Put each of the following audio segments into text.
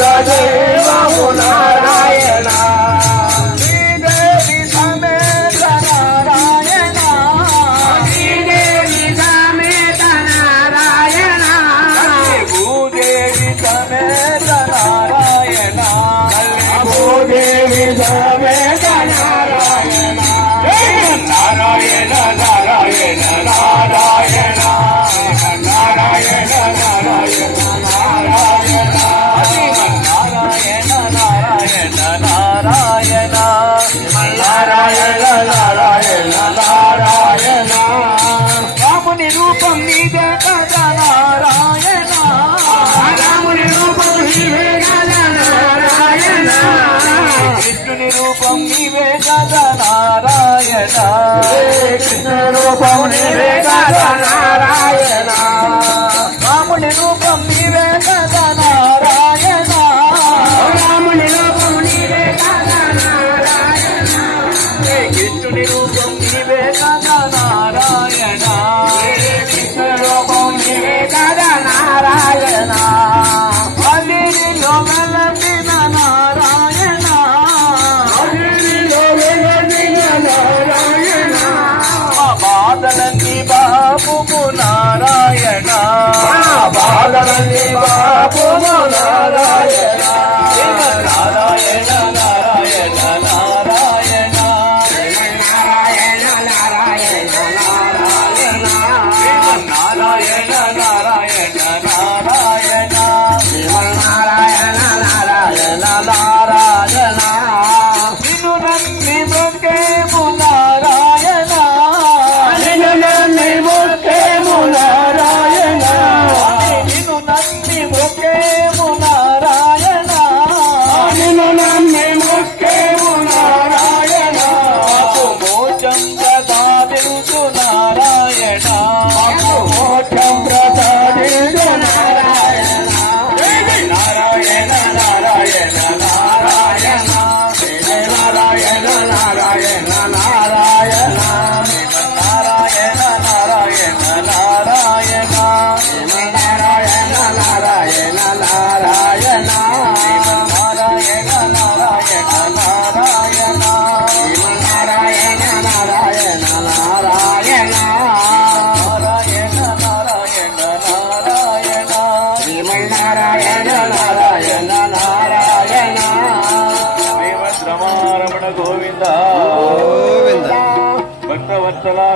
राजा నారాయణ నారాయణ నారాయణ నారాయణ. రాముని రూపం మీద నారాయణ. రాముని రూపం నీవే నారాయణ. కృష్ణుని రూపం నీవే కదా నారాయణ. కృష్ణ రూపం నీవే కదా నారాయణ. కృష్ణుడి రూపం నీవే కదా నారాయణ. నారాయణ.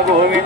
我。